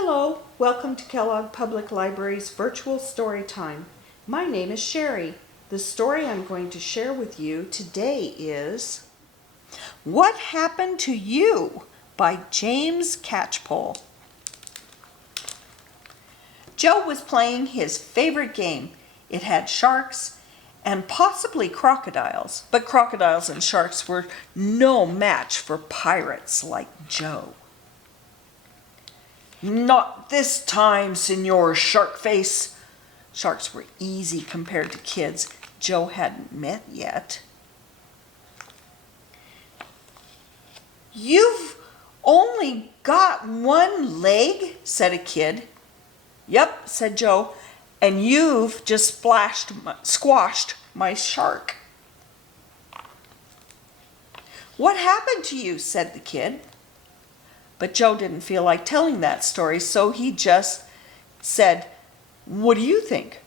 Hello, welcome to Kellogg Public Library's virtual story time. My name is Sherry. The story I'm going to share with you today is What Happened to You by James Catchpole. Joe was playing his favorite game. It had sharks and possibly crocodiles, but crocodiles and sharks were no match for pirates like Joe. "Not this time, Señor Sharkface." Sharks were easy compared to kids Joe hadn't met yet. "You've only got one leg," said a kid. "Yep," said Joe, "and you've just squashed my shark." "What happened to you?" said the kid. But Joe didn't feel like telling that story, so he just said, "What do you think?"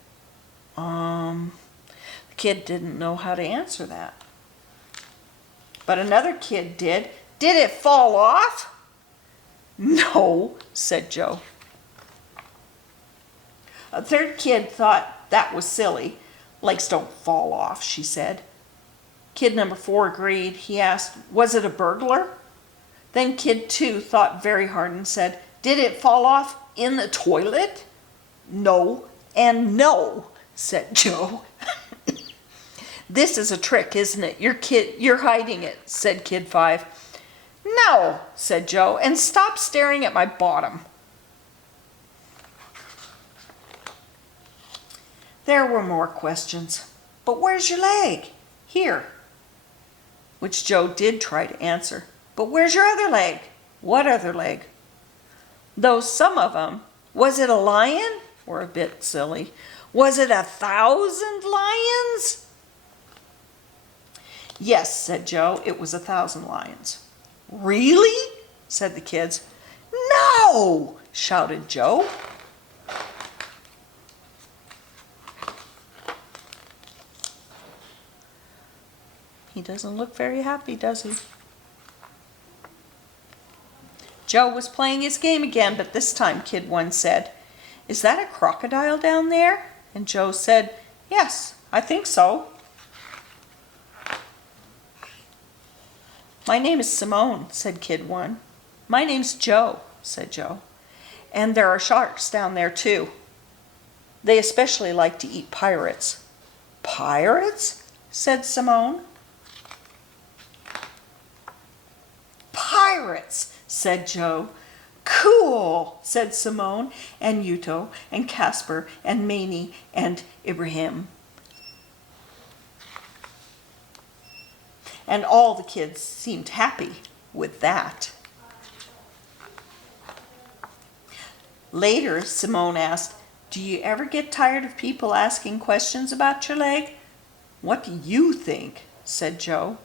The kid didn't know how to answer that. But another kid did. "Did it fall off?" "No," said Joe. A third kid thought that was silly. "Legs don't fall off," she said. Kid number 4 agreed. He asked, "Was it a burglar?" Then kid 2 thought very hard and said, "Did it fall off in the toilet?" "No and no," said Joe. "This is a trick, isn't it? You're hiding it," said kid 5. "No," said Joe, "and stop staring at my bottom." There were more questions. "But where's your leg?" "Here," which Joe did try to answer. "But where's your other leg?" "What other leg?" Though some of them, "Was it a lion?" were a bit silly. "Was it 1,000 lions?" "Yes," said Joe, "it was 1,000 lions." "Really?" said the kids. "No!" shouted Joe. He doesn't look very happy, does he? Joe was playing his game again, but this time kid 1 said, "Is that a crocodile down there?" And Joe said, "Yes, I think so." "My name is Simone," said kid 1. "My name's Joe," said Joe. "And there are sharks down there too. They especially like to eat pirates." "Pirates?" said Simone. "Pirates," said Joe. "Cool," said Simone and Yuto and Casper and Maney and Ibrahim. And all the kids seemed happy with that. Later, Simone asked, "Do you ever get tired of people asking questions about your leg?" "What do you think?" said Joe.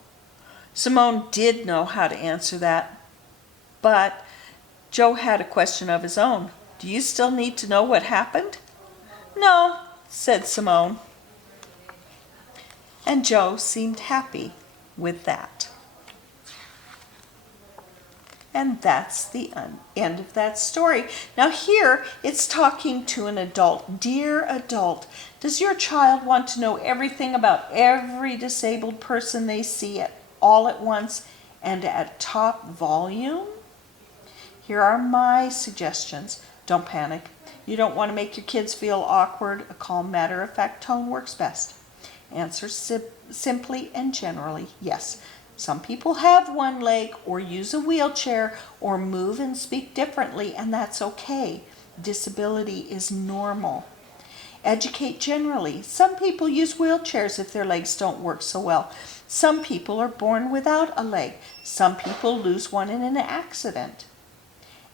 Simone did know how to answer that. But Joe had a question of his own. "Do you still need to know what happened?" "No," said Simone. And Joe seemed happy with that. And that's the end of that story. Now here it's talking to an adult. "Dear adult, does your child want to know everything about every disabled person they see all at once and at top volume? Here are my suggestions. Don't panic. You don't want to make your kids feel awkward. A calm, matter-of-fact tone works best. Answer simply and generally. Yes, some people have one leg or use a wheelchair or move and speak differently, and that's okay. Disability is normal. Educate generally. Some people use wheelchairs if their legs don't work so well. Some people are born without a leg. Some people lose one in an accident.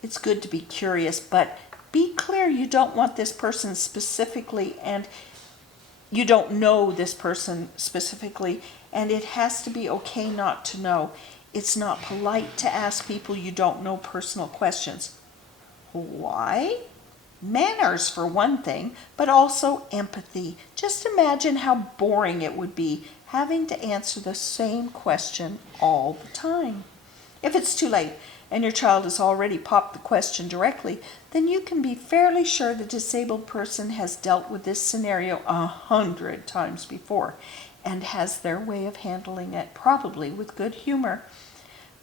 It's good to be curious, but be clear you don't want this person specifically and you don't know this person specifically, and it has to be okay not to know. It's not polite to ask people you don't know personal questions. Why? Manners for one thing, but also empathy. Just imagine how boring it would be having to answer the same question all the time. If it's too late and your child has already popped the question directly, then you can be fairly sure the disabled person has dealt with this scenario 100 times before and has their way of handling it, probably with good humor.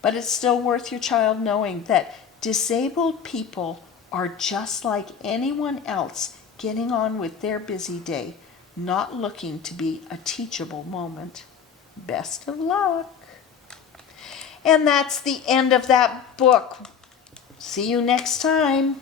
But it's still worth your child knowing that disabled people are just like anyone else getting on with their busy day, not looking to be a teachable moment. Best of luck. And that's the end of that book. See you next time.